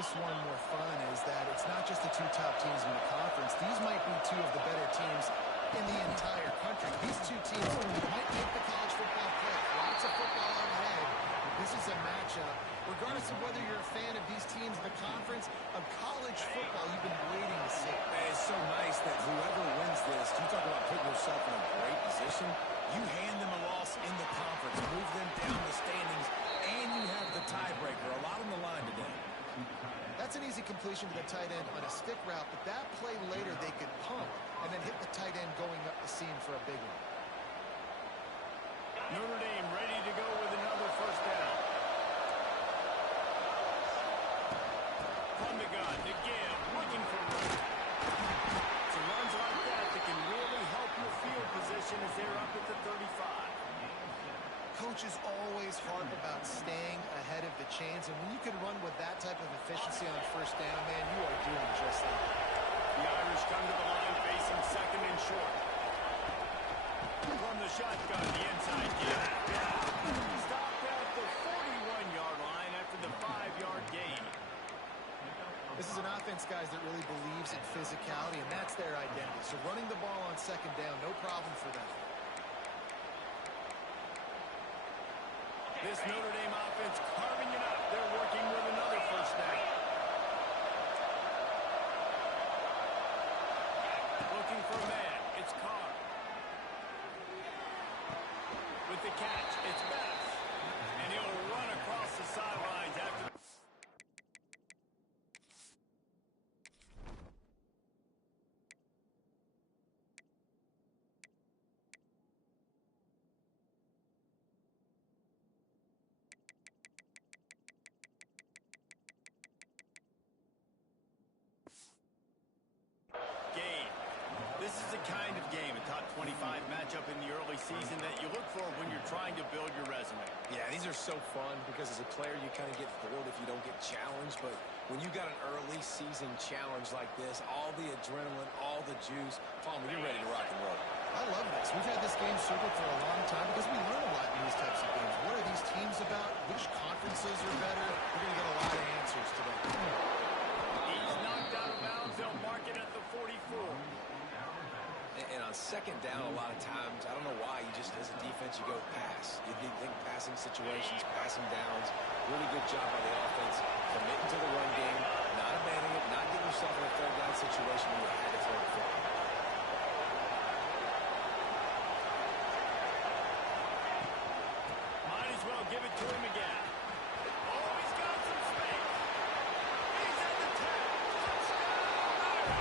this one more fun is that it's not just the two top teams in the conference. These might be two of the better teams in the entire country. These two teams might make the college football play. Lots of football ahead. This is a matchup. Regardless of whether you're a fan of these teams in the conference, of college football, you've been waiting to see. It's so nice that whoever wins this, you talk about putting yourself in a great position, you hand them a loss in the conference, move them down the standings, and you have the tiebreaker. A lot on the line today. That's an easy completion to the tight end on a stick route, but that play later they could pump and then hit the tight end going up the seam for a big one. Notre Dame ready to go with another first down. From the gun, again, looking for room. So runs like that can really help your field position as they're up at the 35. Coaches always harp about staying ahead of the chains, and when you can run with that type of efficiency on first down, man, you are doing just that. The Irish come to the line facing second and short. From the shotgun, the inside give. Stopped at the 41-yard line after the 5-yard gain. This is an offense, guys, that really believes in physicality, and that's their identity. So running the ball on second down, no problem for them. This Notre Dame offense carving it up. They're working with another first down. Looking for a man. It's Carr. With the catch, it's Best. And he'll run across the sidelines after. This is the kind of game, a top 25 matchup in the early season that you look for when you're trying to build your resume. Yeah, these are so fun because as a player you kind of get bored if you don't get challenged, but when you got an early season challenge like this, all the adrenaline, all the juice, Palmer, you're ready to rock and roll. I love this. We've had this game circled for a long time because we learn a lot in these types of games. What are these teams about? Which conferences are better? We're going to get a lot of answers today. He's knocked out of bounds. They'll mark it at the 44. And on second down, a lot of times, I don't know why, you just, as a defense, you go pass. You think passing situations, passing downs. Really good job by the offense. Committing to the run game, not abandoning it, not getting yourself in a third down situation where you had to throw the football. Might as well give it to him again. Oh, he's got some space. He's at the 10. Touchdown!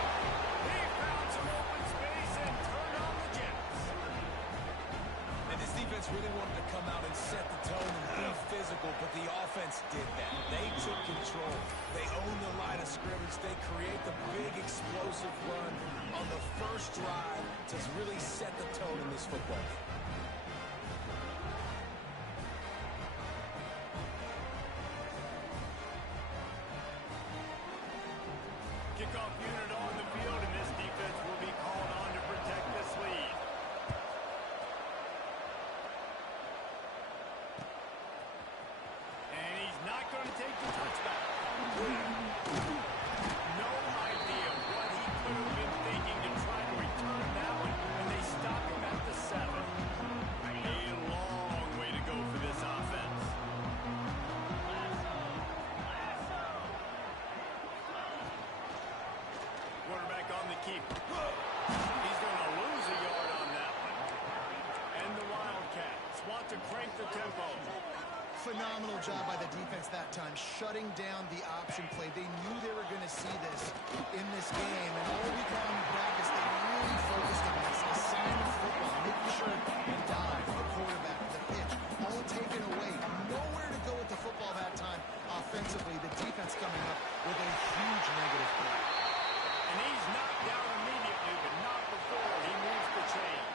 He found some open space and turned on the Jets. And this defense really wanted to come out and set the tone and be physical, but the offense did that. They took control. They owned the line of scrimmage. They create the big explosive run on the first drive to really set the tone in this football game. Kickoff unit on the field, and this defense will be called on to protect this lead. And he's not going to take the touchback. No idea what he could have been thinking to try to return that one, and they stop him at the 7. A long way to go for this offense. Quarterback on the keep. He's going to lose a yard on that one. And the Wildcats want to crank the tempo. Phenomenal job by the defense that time, shutting down the option play. They knew they were going to see this in this game, and all week long in practice, they really focused on this assignment football, making sure the dive, the quarterback, the pitch, all taken away. Nowhere to go with the football that time offensively. The defense coming up with a huge negative play. And he's knocked down immediately, but not before he moves the chains.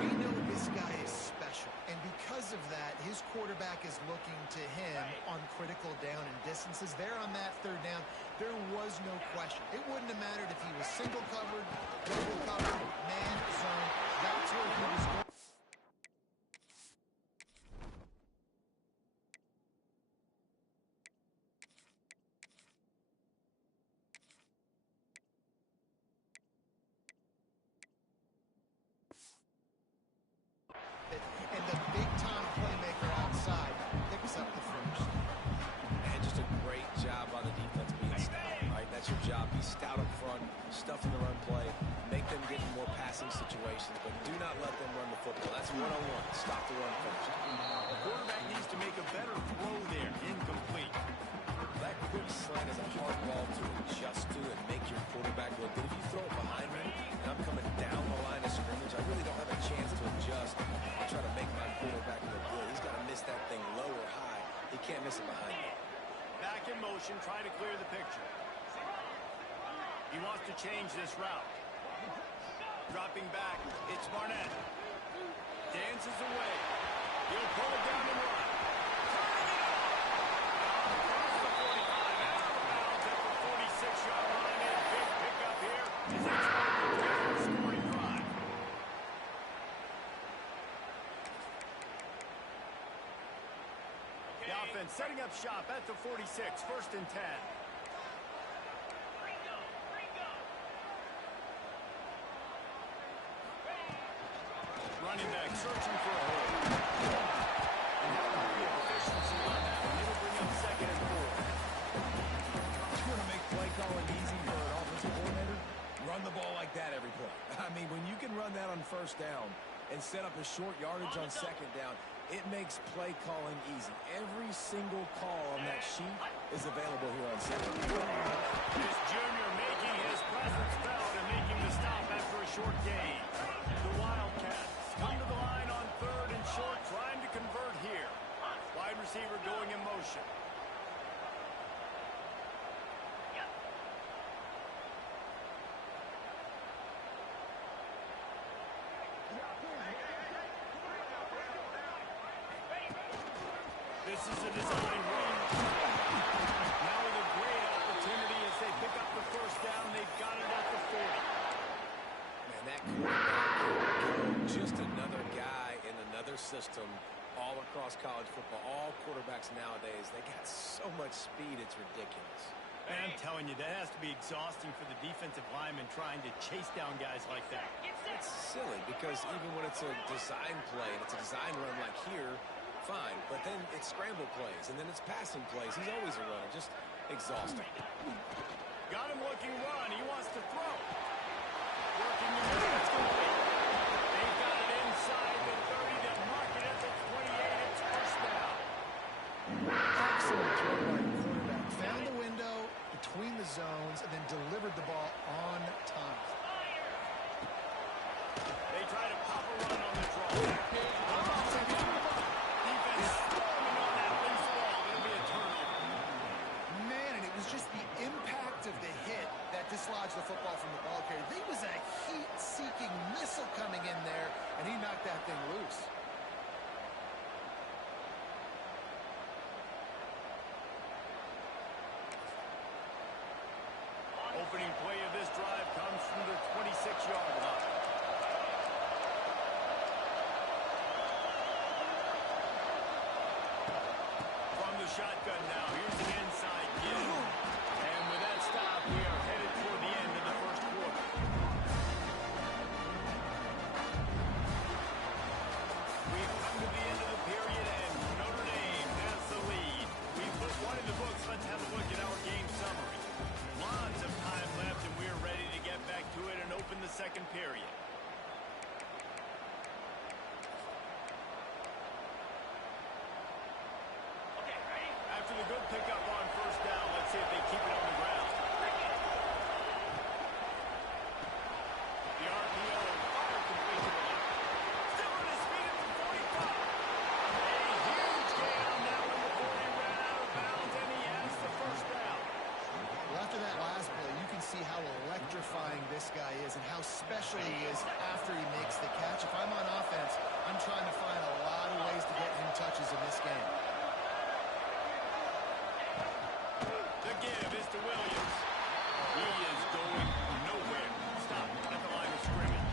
We know this guy is special, and because of that, his quarterback is looking to him on critical down and distances. There on that third down, there was no question. It wouldn't have mattered if he was single covered, double covered, man zone. That's where he was going. stuff in the run play, make them get in more passing situations, but do not let them run the football. That's 101. Stop the run first. The quarterback needs to make a better throw there. Incomplete. That quick slant is a hard ball to adjust to and make your quarterback look good. If you throw it behind me and I'm coming down the line of scrimmage, I really don't have a chance to adjust and try to make my quarterback look good. He's got to miss that thing low or high. He can't miss it behind me. Back in motion, try to clear the picture. He wants to change this route. Dropping back, it's Barnett. Dances away. He'll pull it down and run. Across the 45, out of bounds at the 46-yard line. A big pickup here as they try to continue the scoring drive. The offense setting up shop at the 46, 1st and 10. Running back searching for a hole. And how about the efficiency on that one? It'll bring up 2nd and 4. You want to make play calling easy for an offensive coordinator? Run the ball like that every play. I mean, when you can run that on 1st down and set up a short yardage on 2nd down, it makes play calling easy. Every single call on that sheet is available here on Sunday. This junior making his presence felt and making the stop after a short gain. The Wildcats come to the line on 3rd and short, trying to convert here. Wide receiver going in motion. This is a design run. Now with a great opportunity as they pick up the 1st down. They've got it at the 40. Man, that quarterback, just another guy in another system all across college football. All quarterbacks nowadays, they got so much speed, it's ridiculous. And I'm telling you, that has to be exhausting for the defensive lineman trying to chase down guys like that. It's silly because even when it's a design play and it's a design run like here, fine, but then it's scramble plays, and then it's passing plays. He's always a runner, just exhausting. Got him looking run. He wants to throw. Working the middle. It's complete. They've got it inside the 30. They'll mark it at the 28. It's 1st down. Excellent throw by the quarterback. Found the window between the zones and then delivered the ball on time. They try to pop a run on the draw. Defense storming on that loose ball. It'll be a turnover. Man, and it was just the impact of the hit that dislodged the football from the ball carrier. There was a heat-seeking missile coming in there, and he knocked that thing loose. Opening play of this drive comes from the 26-yard line. From the shotgun now, here's an inside give. And with that stop, we are headed toward the end of the 1st quarter. We've come to the end of the period, and Notre Dame has the lead. We've put one in the books. Let's have a look at our game summary. Lots of time left, and we're ready to get back to it and open the 2nd period. After the good pickup on 1st down, let's see if they keep it on the ground. The RPO, fire complete to the left. Still on his feet at the 45. A huge gain on that one before he ran out of bounds, and he has the 1st down. Well, after that last play, you can see how electrifying this guy is and how special he is after he makes the catch. If I'm on offense, I'm trying to find a lot of ways to get him touches in this game. The give is to Williams. He is going nowhere. Stop at the line of scrimmage.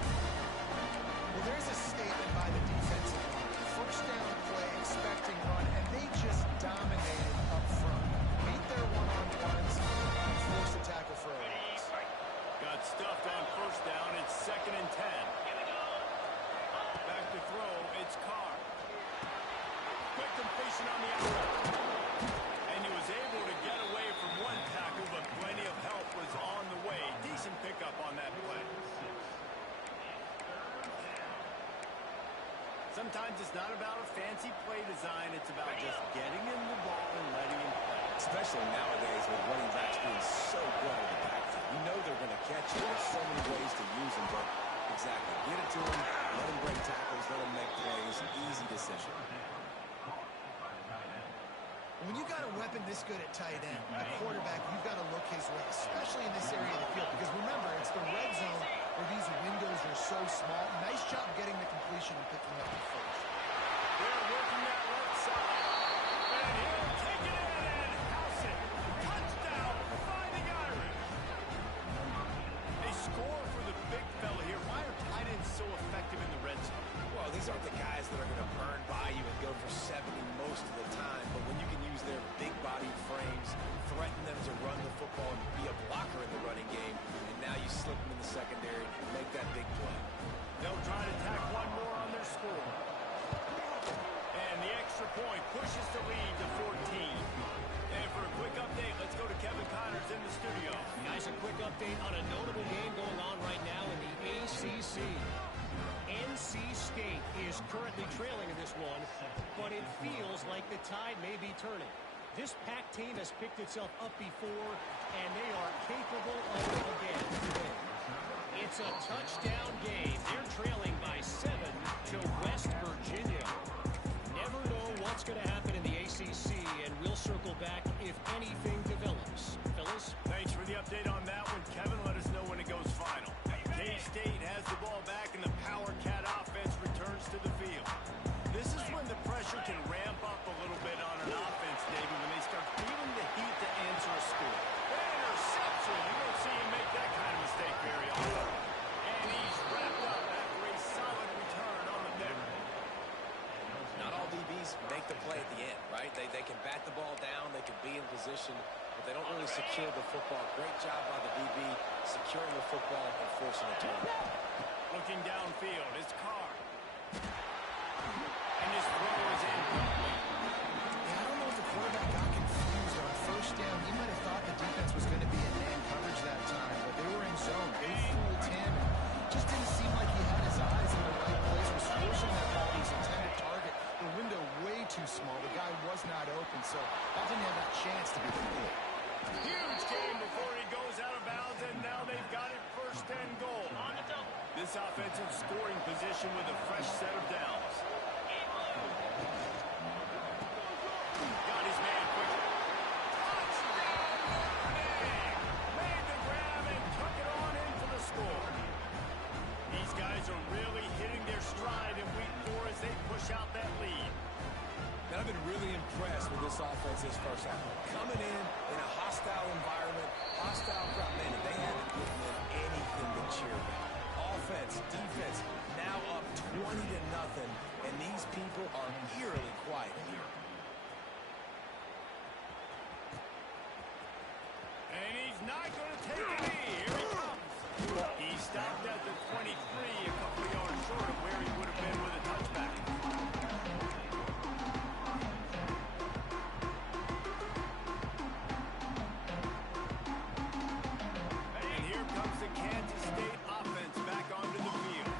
Well, there's a statement by the defensive line. 1st down play, expecting run, and they just dominated up front. Beat their one-on-ones and forced a tackle for a loss. Got stuffed on 1st down. It's 2nd and 10. Back to throw. It's Carr. Quick completion on the outside. And he was able to get away from one tackle, but plenty of help was on the way. Decent pickup Sometimes it's not about a fancy play design. It's about just getting him the ball and letting him play. Especially nowadays with running backs being so good in the backfield. You know they're going to catch you. There's so many ways to use them, but exactly. Get it to them, let them break tackles, let them make plays. Easy decision. When you got a weapon this good at tight end, the quarterback, you've got to look his way, especially in this area of the field. Because remember, it's the red zone where these windows are so small. Nice job getting the completion and picking up the first. They're working that left side. And he'll take it in and house it. Touchdown, Fighting Irish. They score for the big fella here. Why are tight ends so effective in the red zone? Well, these aren't the guys that are going to burn by you and go for 70 most of the time. But when you can use their big-bodied frames, threaten them to run the football and be a blocker in the running game, and now you slip them in the secondary and make that big play. They'll try to tack one more on their score. And the extra point pushes the lead to 14. And for a quick update, let's go to Kevin Connors in the studio. Guys, a quick update on a notable game going on right now in the ACC. NC State is currently trailing in this one, but it feels like the tide may be turning. This Pac team has picked itself up before, and they are capable of it again today. It's a touchdown game. They're trailing by 7 to West Virginia. Never know what's going to happen in the ACC, and we'll circle back if anything develops. Fellas? Thanks for the update on that one. Kevin, let us know when it goes final. K-State has the ball back, and the Power Cat offense returns to the field. This is when the pressure can ramp up a little bit on an offense, David, when they start feeling the heat to answer a score. Interception. You don't see him make that kind of mistake very often. And he's wrapped up after a solid return on the pick. Not all DBs make the play at the end, right? They can bat the ball down, they can be in position, but they don't really secure the football. Great job by the DB securing the football and forcing a turnover. Looking downfield, it's Carr. And his throw is incomplete. Yeah, I don't know if the quarterback got confused on first down. He might have thought the defense was going to be in man coverage that time, but they were in zone. They fooled him. It just didn't seem like he had his eyes in the right place. Was forcing that ball to his intended target. The window way too small. The guy was not open, so that didn't have that chance to be complete. Huge game before he goes out of bounds, and now they've got it first and goal. This offensive scoring position with a fresh set of downs. Got his man quickly. Touchdown! Made the grab and took it on in for the score. These guys are really hitting their stride in week 4 as they push out that lead. Now, I've been really impressed with this offense this first half. Coming in a hostile environment, hostile crowd, man, they haven't given them anything to cheer about. Offense, defense, now up 20-0, and these people are eerily quiet here. And he's not going to take a knee. Here he comes. He stopped at the 23, a couple of yards short of where he would have been with a touchback. And here comes the Kansas State offense back onto the field.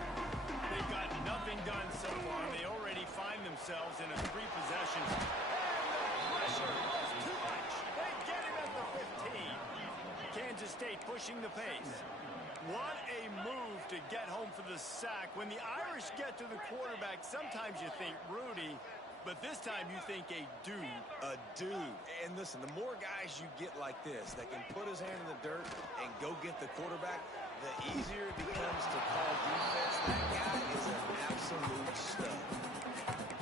They've got nothing done so far. They already find themselves in a 3 possessions. And the pressure was too much. They get him at the 15. Kansas State pushing the pace. What a move to get home for the sack. When the Irish get to the quarterback, sometimes you think Rudy, but this time you think a dude. A dude. And listen, the more guys you get like this that can put his hand in the dirt and go get the quarterback, the easier it becomes to call defense. That guy is an absolute stud.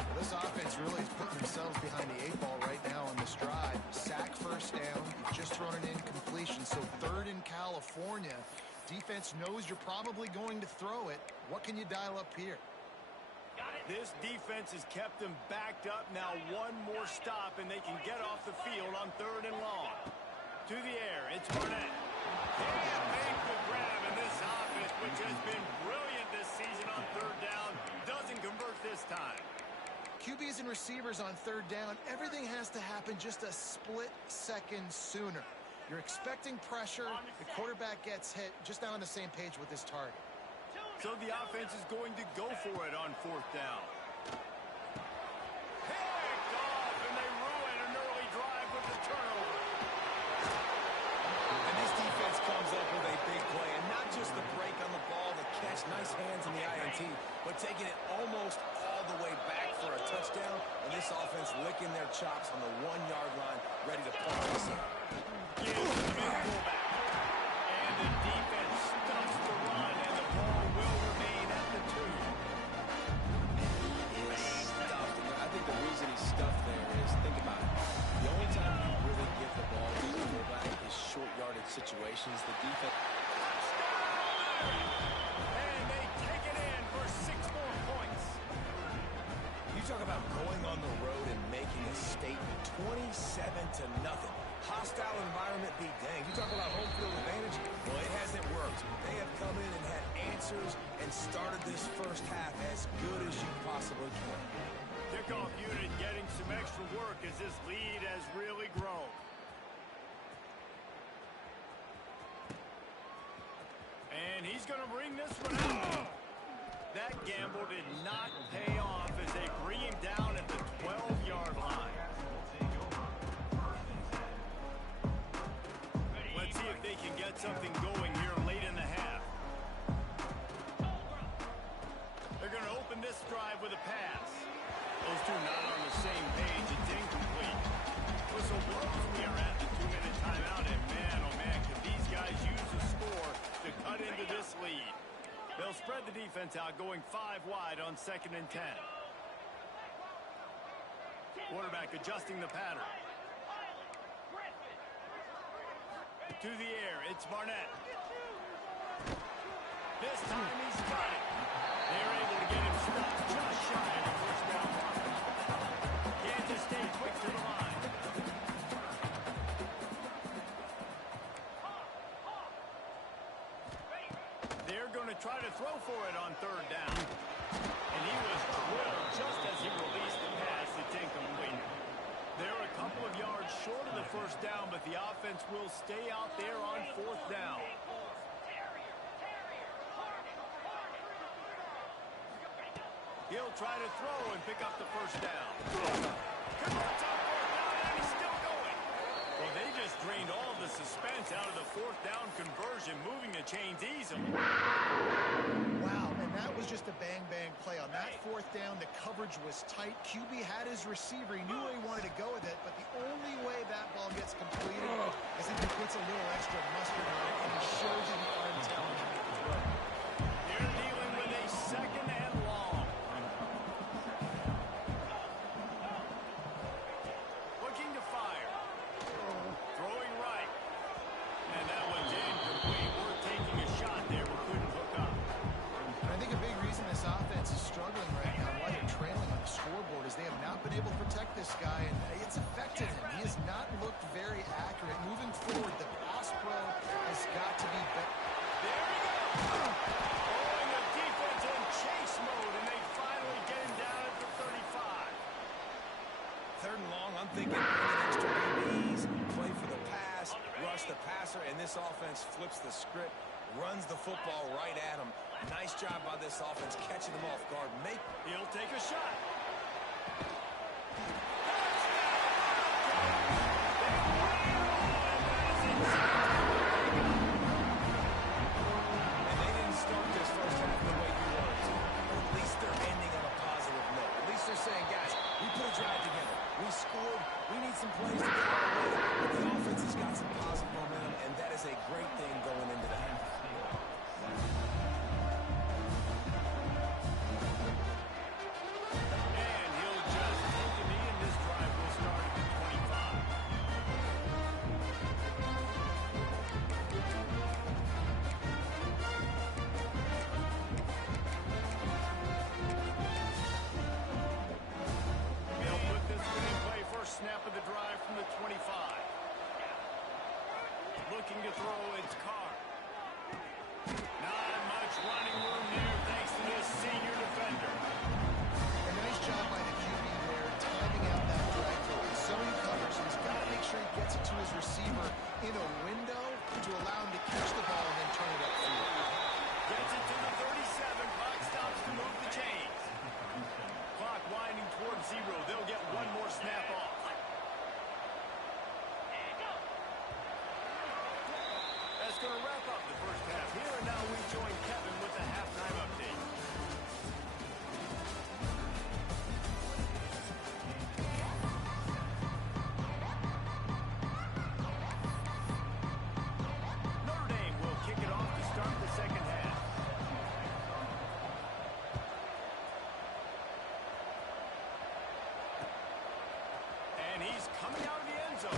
Well, this offense really is putting themselves behind the 8 ball right now on this drive. Sack first down. You've just thrown an incompletion, so 3rd in California. Defense knows you're probably going to throw it. What can you dial up here? This defense has kept them backed up. Now one more stop, and they can get off the field on 3rd and long. To the air, it's Barnett. Can't make the grab, and this offense, which has been brilliant this season on 3rd down, doesn't convert this time. QBs and receivers on 3rd down, everything has to happen just a split second sooner. You're expecting pressure. The quarterback gets hit. Just not on the same page with this target. So the offense is going to go for it on 4th down. turnover. And this defense comes up with a big play, and not just the break on the ball, the catch, nice hands in the INT, but taking it almost all the way back for a touchdown, and this offense licking their chops on the 1-yard line, ready to punch this in. Gives the big pullback. And the defense stuffs the run, and the ball will remain at the 2. He is stuffed. And I think the reason he's stuffed there is, think about it, the only time you really give the ball to the quarterback is short yardage situations. The defense... And they take it in for 6 more points. You talk about going on the road and making a statement. 27-0. Hostile environment be dang. You talk about home field advantage. Well, it hasn't worked. They have come in and had answers and started this first half as good as you possibly can. Kickoff unit getting some extra work as this lead has really grown. And he's going to bring this one out. That gamble did not pay off as they bring him down at the 12-yard line. Let's see if they can get something going here late in the half. They're going to open this drive with a pass. Those two not on the same page. It's incomplete. Whistle blows. We are at the 2-minute timeout, and man, oh man, could these guys use a score to cut into this lead. They'll spread the defense out, going 5 wide on 2nd and 10. Quarterback adjusting the pattern. To the air, it's Barnett. This time he's got it. They're able to get him stopped just shy of the first down marker. Kansas State quick to the line. They're going to try to throw for it on 3rd down. And he was drilled just as he released the pass. It's incomplete. They're a couple of yards short of the first down, but the offense will stay out there on 4th down. He'll try to throw and pick up the first down. Converts on 4th down, and he's still going. Well, they just drained all the suspense out of the 4th down conversion, moving the chains easily. Wow, and that was just a bang-bang play. On that 4th down, the coverage was tight. QB had his receiver. He knew where he wanted to go with it, but the only way that ball gets completed is if he puts a little extra mustard on it, and he shows you the arm talent. They're dealing with a 2nd and long. Looking to fire. Throwing right. And that one's incomplete. We're taking a shot there, but couldn't hook up. I think a big reason this offense is struggling right now, why they're trailing on the scoreboard, is they have not been able to protect this guy, and it's affected him. He has not looked very accurate. Moving forward, the pass pro has got to be better. There we go. Throwing the defense in chase mode, and they finally get him down at the 35. 3rd and long, I'm thinking extra DBs, play for the pass, rush the passer, and this offense flips the script, runs the football right at him. Nice job by this offense catching them off guard. He'll take a shot. And they didn't start this first half the way you wanted to. At least they're ending on a positive note. At least they're saying, guys, we put a drive together. We scored. We need some plays to get our way. But the offense has got some positive momentum, and that is a great thing going into the half. And he'll just take a knee, and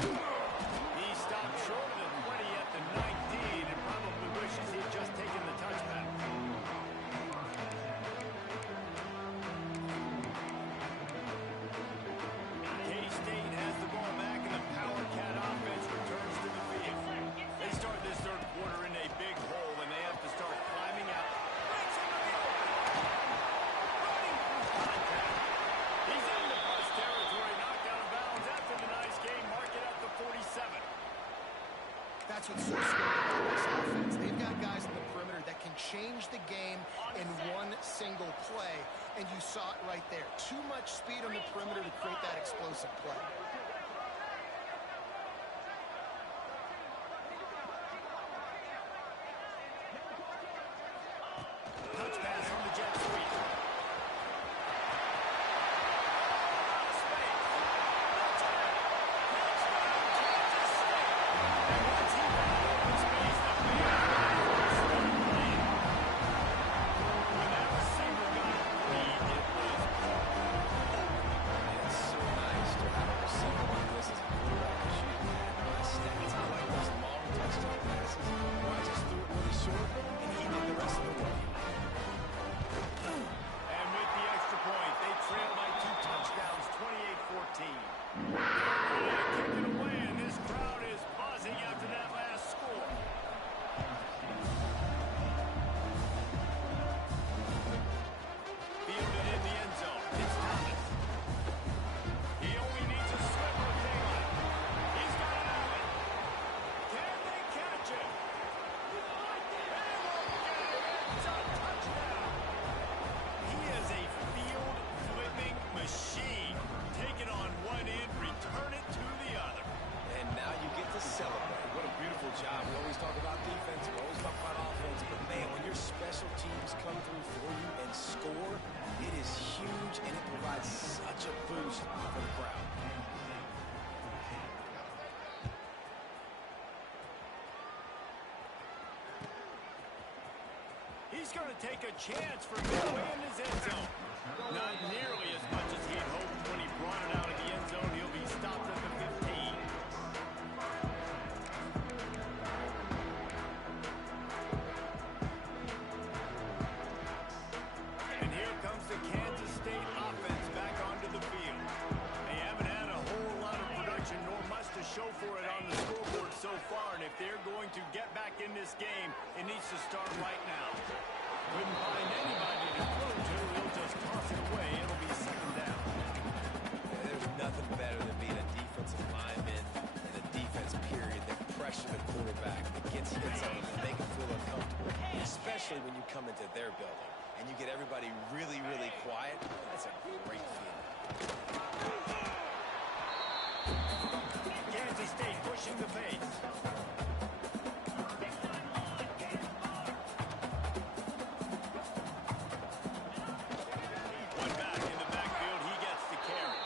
zone. He stopped short of the 20 at the 19 and probably wishes he'd just taken the touchback. K-State has the ball back and the Power Cat offense returns to the field. They start this third quarter in a big hole and they have to start climbing out. Breaks into the open. Running through contact. He's into plus territory, knocked out of bounds after the nice game. Mark it at the 47. That's what's so scary about this offense. They've got guys in the perimeter that can change the game in one single play, and you saw it right there. Too much speed on the perimeter to create that explosive play. Touch pass on the jet sweep. He's going to take a chance for midway in his end zone. Not nearly as much as he had hoped when he brought it out of the end zone. He'll be stopped at the 15. And here comes the Kansas State offense back onto the field. They haven't had a whole lot of production, nor much to show for it on the scoreboard so far. And if they're going to get back in this game, it needs to start right now. Couldn't find anybody to throw to. He'll just toss it away. It'll be second down. There's nothing better than being a defensive lineman in a defense period that pressure the quarterback, that gets hits on them, and make them feel uncomfortable, especially when you come into their building and you get everybody really, really quiet. That's a great feeling. Kansas State pushing the pace. One back in the backfield, he gets the carry.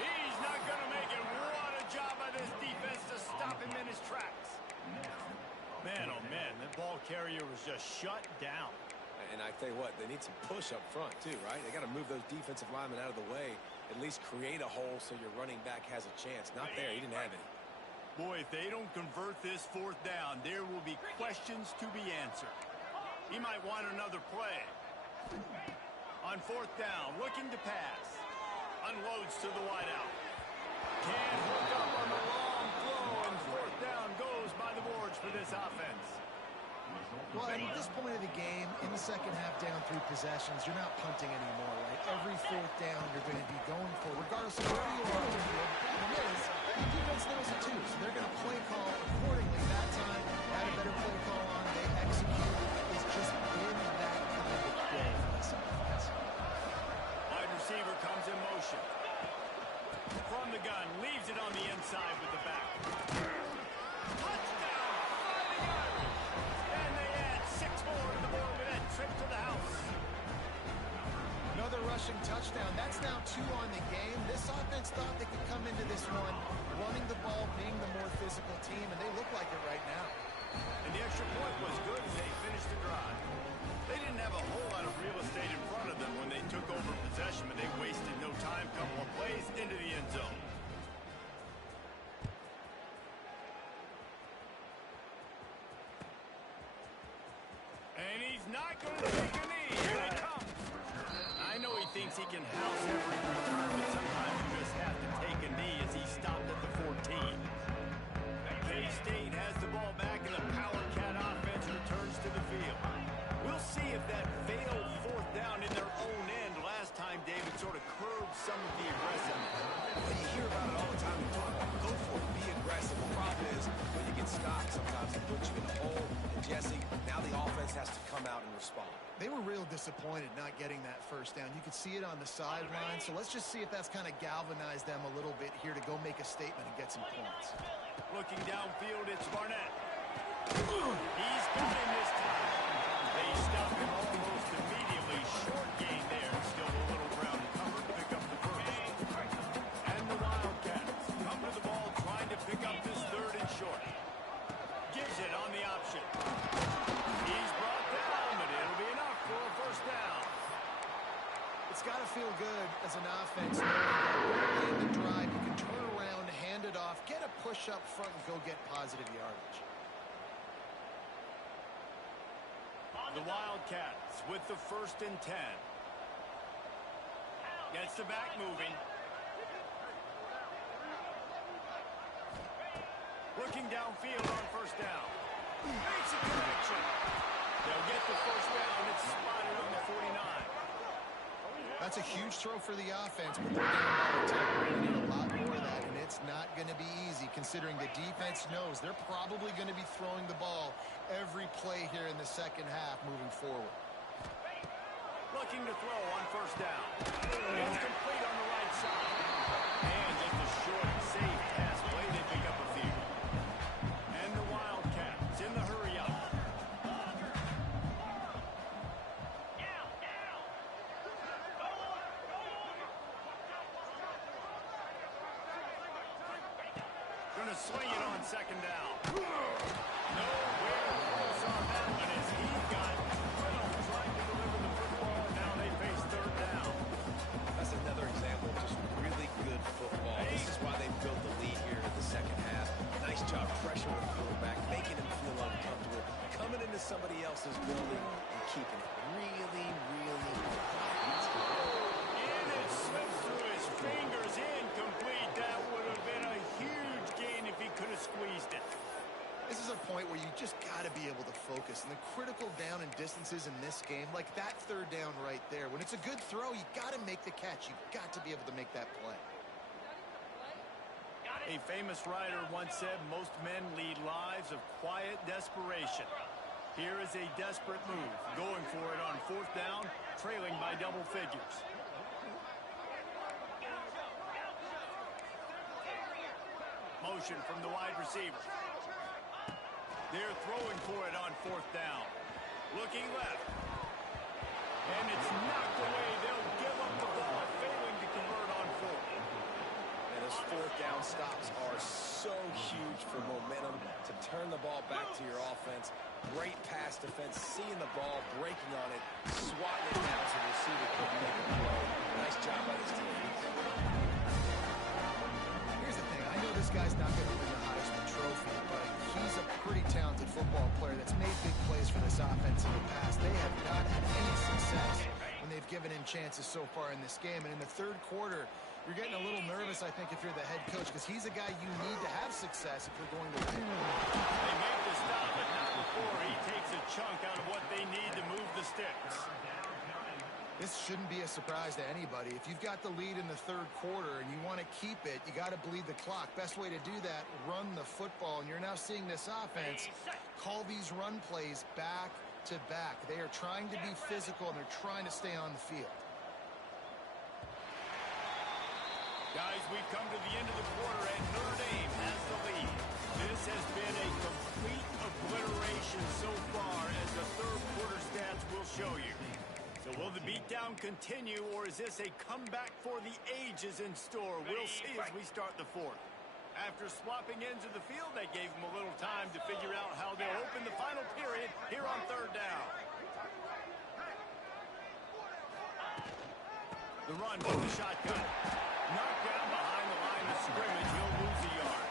He's not going to make it. What a job by this defense to stop him in his tracks. Man, oh man, that ball carrier was just shut down. And I tell you what, they need some push up front too, right? They got to move those defensive linemen out of the way, at least create a hole so your running back has a chance. Not there, he didn't have any. Boy, if they don't convert this fourth down, there will be questions to be answered. He might want another play. On fourth down, looking to pass. Unloads to the wideout. Can't hook up on the long throw, and fourth down goes by the boards for this offense. Well, at this point of the game, in the second half, down 3 possessions, you're not punting anymore, right? Every fourth down you're going to be going for, regardless of where you are on the field. The problem is, the defense knows it too, so they're going to play call accordingly. That time, had a better play call on. They execute. It's just been that kind of play for this offense. Wide receiver comes in motion. From the gun, leaves it on the inside with the back. Touchdown, 5 yards. And they add 6 more to the board with that trip to the house. Another rushing touchdown. That's now 2 on the game. This offense thought they could come into this one running the ball, being the more physical team, and they look like it right now. And the extra point was good, and they finished the drive. They didn't have a whole lot of real estate in front of them when they took over possession, but they wasted no time. Couple of plays into the end zone. thinks he can house every return, but sometimes you just have to take a knee as he stopped at the 14. K-State has the ball back, and the Power Cat offense returns to the field. We'll see if that failed fourth down in their own end last time David sort of curbed some of the aggressiveness. Well, you hear about it all the time in football. Go for it. Be aggressive. The problem is when you get stopped, sometimes it puts you in a hole. And Jesse, now the offense has to come out and respond. They were real disappointed not getting that first down. You could see it on the sideline. So let's just see if that's kind of galvanized them a little bit here to go make a statement and get some points. Looking downfield, it's Barnett. He's got him this time. They stop him almost immediately. Short gain there. Still a little ground to cover to pick up the first. And the Wildcats come to the ball trying to pick up this third and short. Gives it on the option. He's brought down, but it'll be enough for a first down. It's got to feel good as an offense knowing that early in the drive you can turn around, hand it off, get a push up front, and go get positive yardage. The Wildcats with the 1st and 10. Gets the back moving. Looking downfield on first down. Makes a connection. They'll get the first down. It's spotted on the 49. That's a huge throw for the offense, but they're down by the 10. We're going to need a lot more of that, and it's not going to be easy considering the defense knows they're probably going to be throwing the ball every play here in the second half moving forward. Looking to throw on first down. It's complete on the right side. And just a short, safe pass play. They pick up a few. And the Wildcats in the hurry up. Gonna swing it on second down. Nowhere close on that one as he got Riddle trying to deliver the football. Now they face third down. That's another example of just really good football. This is why they built the lead here in the second half. Nice job pressuring the quarterback, making him feel uncomfortable, coming into somebody else's building and keeping it really, really quiet. And it slips through his fingers, incomplete. That would have been a huge gain if he could have squeezed it. This is a point where you just got to be able to focus. And the critical down and distances in this game, like that third down right there, when it's a good throw, you got to make the catch. You've got to be able to make that play. A famous writer once said, most men lead lives of quiet desperation. Here is a desperate move, going for it on fourth down, trailing by double figures. Motion from the wide receiver. They're throwing for it on fourth down. Looking left. And it's knocked away. They'll give up the ball, failing to convert on fourth. And those fourth down stops are so huge for momentum to turn the ball back to your offense. Great pass defense, seeing the ball, breaking on it, swatting it down so the receiver couldn't make a throw. Nice job by this team. Here's the thing. I know this guy's not going to win the Heisman Trophy, but he's a pretty talented football player that's made big plays for this offense in the past. They have not had any success when they've given him chances so far in this game. And in the third quarter, you're getting a little nervous, I think, if you're the head coach, because he's a guy you need to have success if you're going to win. They make the stop, but not before he takes a chunk out of what they need to move the sticks. This shouldn't be a surprise to anybody. If you've got the lead in the third quarter and you want to keep it, you got to bleed the clock. Best way to do that, run the football. And you're now seeing this offense call these run plays back to back. They are trying to be physical, and they're trying to stay on the field. Guys, we've come to the end of the quarter, and Notre Dame has the lead. This has been a complete obliteration so far, as the third quarter stats will show you. So will the beatdown continue, or is this a comeback for the ages in store? We'll see as we start the fourth. After swapping ends of the field, that gave them a little time to figure out how they'll open the final period here on third down. The run from the shotgun. Knocked down behind the line of scrimmage. He'll lose a yard.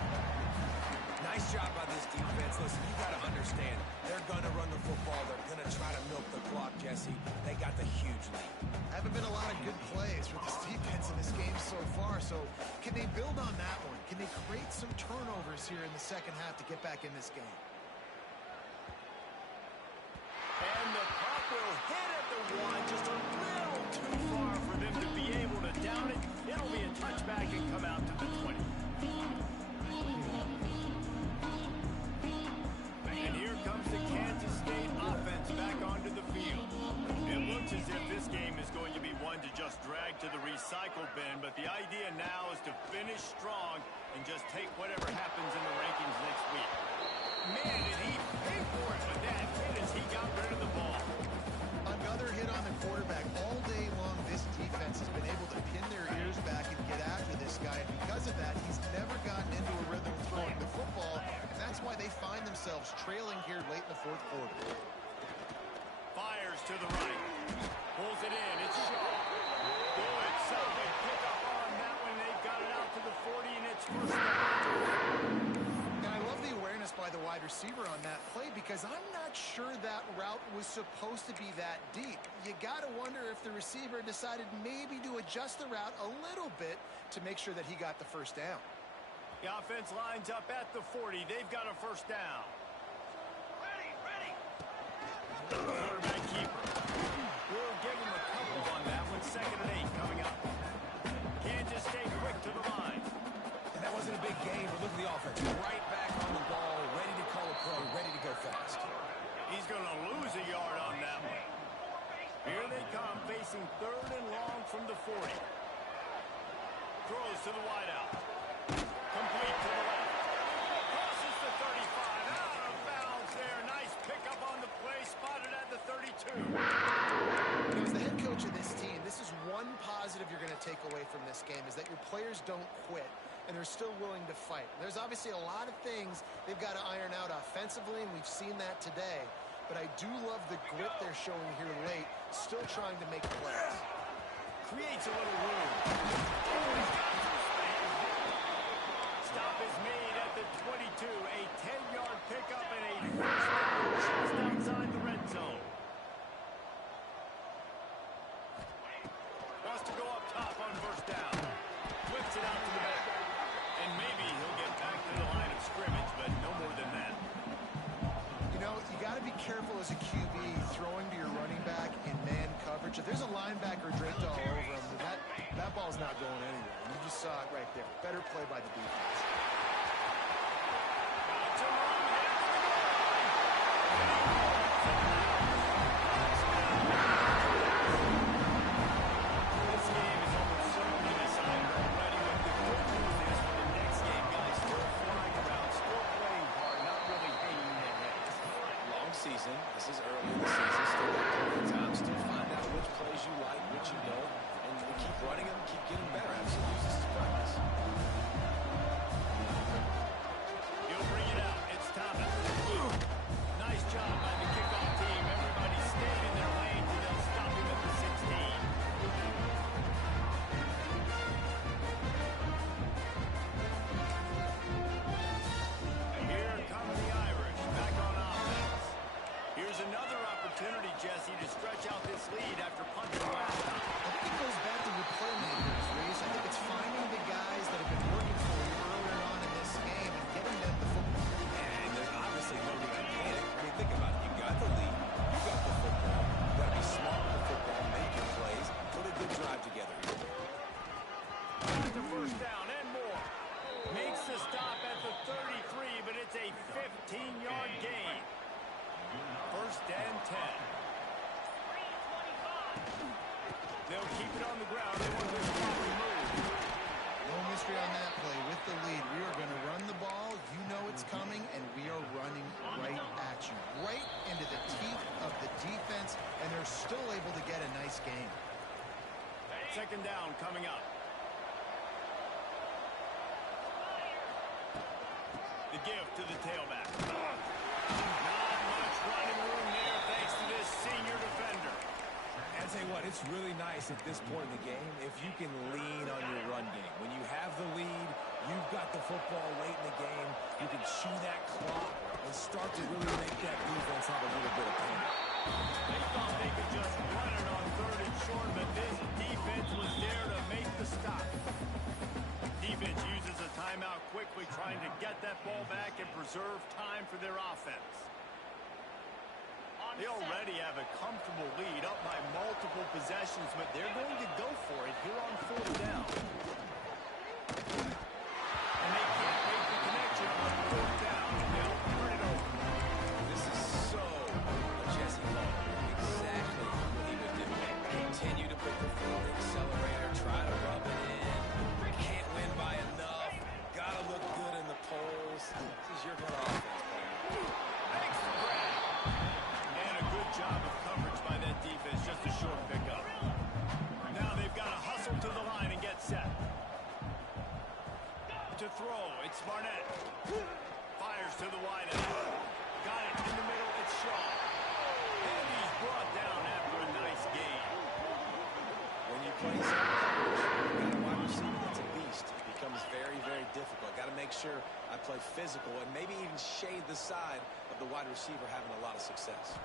Nice job by this defense. Listen, you got to understand, they're going to run the football. They're going to try to milk the clock, Jesse. They got the huge lead. Haven't been a lot of good plays. So can they build on that one? Can they create some turnovers here in the second half to get back in this game? And the puck will hit at the one, just a little too far for them to be able to down it. It'll be a touchback and come out to the 20. And here comes the Kansas State offense back onto the field. It looks as if this game is going to be one to just drag to the recycle bin, but the idea now is to finish strong and just take whatever happens in the rankings next week. Man, did he pay for it with that hit as he got rid of the ball. Another hit on the quarterback. All day long, this defense has been able to pin their ears back and get after this guy. And because of that, he's never gotten into a rhythm throwing the football. And that's why they find themselves trailing here late in the fourth quarter. Fires to the right. Pulls it in. It's Shaw. Good. Solid pick up on that one. They've got it out to the 40, and it's first down. And I love the awareness by the wide receiver on that play because I'm not sure that route was supposed to be that deep. You got to wonder if the receiver decided maybe to adjust the route a little bit to make sure that he got the first down. The offense lines up at the 40. They've got a first down. Quarterback keeper. We'll give him a couple on that one. 2nd and 8 coming up. Kansas State quick to the line. And that wasn't a big gain, but look at the offense. Right back on the ball, ready to call a play, ready to go fast. He's going to lose a yard on that one. Here they come, facing 3rd and long from the 40. Throws to the wideout. Complete to the left. Crosses the 35. Out of bounds there. Nice pickup on the play. Spotted at the 32. As the head coach of this team, this is one positive you're going to take away from this game is that your players don't quit and they're still willing to fight. There's obviously a lot of things they've got to iron out offensively, and we've seen that today. But I do love the grit they're showing here late, still trying to make plays. Creates a little room. Oh, he's got some space. Stop is made at the 22. A 10-yard pickup and a first down just outside the red zone. Wants to go up top on first down. Whips it out to the back. And maybe he'll get back to the line of scrimmage, but no more than that. You know, you got to be careful as a QB throwing to your running back in man coverage. If there's a linebacker draped all over him, that ball's not going anywhere. You just saw it right there. Better play by the defense. It's a long hit to the goal line. This game is almost certainly decided already, but the good news is for the next game, guys, still flying around, still playing hard, not really hanging their heads. Long season. This is early in the season. Still got plenty of time. Still find out which plays you like, which you don't, and we keep running them, keep getting better. Absolutely. This is practice. He'll bring it out. It's Thomas. Nice job by the kickoff team. Everybody stayed in their lanes, and they'll stop him at the 16. Here come the Irish, back on offense. Here's another opportunity, Jesse, to stretch out this lead after punching last time. I think it goes back to the playmakers, Reese. I think it's finding the guys that have been working for you earlier on in this game and getting them the football. And there's obviously no need to panic. I mean, think about it. You got the lead. You got the football. You got to be smart with the football, make your plays, put a good drive together. Got the first down and more. Makes the stop at the 33, but it's a 15-yard gain. First and 10. They'll keep it on the ground. They want this clock removed. No mystery on that play. With the lead, we are going to run the ball. You know it's coming, and we are running right at you. Right into the teeth of the defense, and they're still able to get a nice gain. Second down coming up. The give to the tailback. Not much running room there thanks to this senior defender. And I tell you what, it's really nice at this point in the game if you can lean on your run game. When you have the lead, you've got the football late in the game, you can chew that clock and start to really make that defense have a little bit of pain. They thought they could just run it on 3rd and short, but this defense was there to make the stop. trying to get that ball back and preserve time for their offense. They already have a comfortable lead up by multiple possessions, but they're going to go for it here on fourth down. And they can't make the connection on fourth down, and they'll turn it over. This is so Jesse Long. Exactly what he would do. Continue to put the foot on the accelerator, try to rub it in. Can't win by enough. Gotta look good in the polls. This is your kind of offense, player. Makes the grab. And a good job of coverage by that defense. Just a short pickup. Now they've got to hustle to the line and get set. To throw, it's Barnett. Fires to the wide end. Got it in the middle, it's Shaw. And he's brought down after a nice gain. When you play zone coverage, you've got a wide receiver that's a beast. It becomes very, very difficult. Got to make sure I play physical and maybe even shade the side of the wide receiver having a lot of success.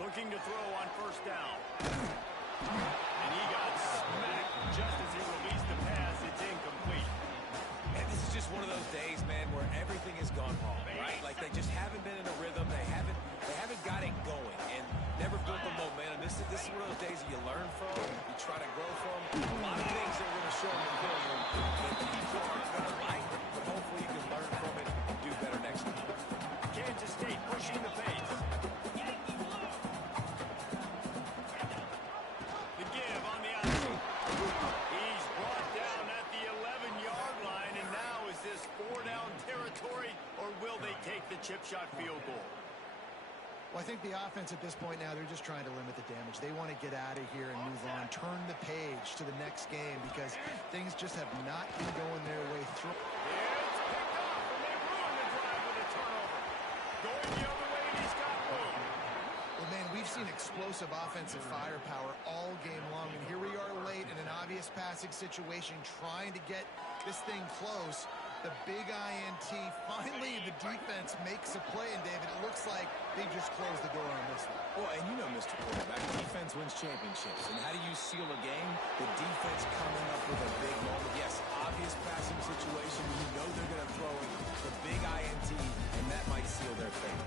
Looking to throw on first down. And he got smacked just as he released the pass. It's incomplete. And this is just one of those days, man, where everything has gone wrong, right? Like they just haven't been in a rhythm. They haven't got it going and never built the momentum. This is one of those days that you learn from, you try to grow from. A lot of things that are going to show in the film that people aren't going to like, but hopefully you can learn from it and do better next time. Kansas State pushing the pace. The give on the outside. He's brought down at the 11-yard line, and now is this 4-down territory, or will they take the chip shot field goal? Well, I think the offense at this point now, they're just trying to limit the damage. They want to get out of here and move on, turn the page to the next game because things just have not been going their way through. It's picked off, and they ruin the drive with a turnover. Going the other way, and he's got room. Well, man, we've seen explosive offensive firepower all game long, and here we are late in an obvious passing situation trying to get this thing close. The big INT, finally the defense makes a play, and David, it looks like they just closed the door on this one. Well, and you know, Mr. Quarterback, defense wins championships. And how do you seal a game? The defense coming up with a big moment. Yes, obvious passing situation. You know they're going to throw it. The big INT, and that might seal their fate.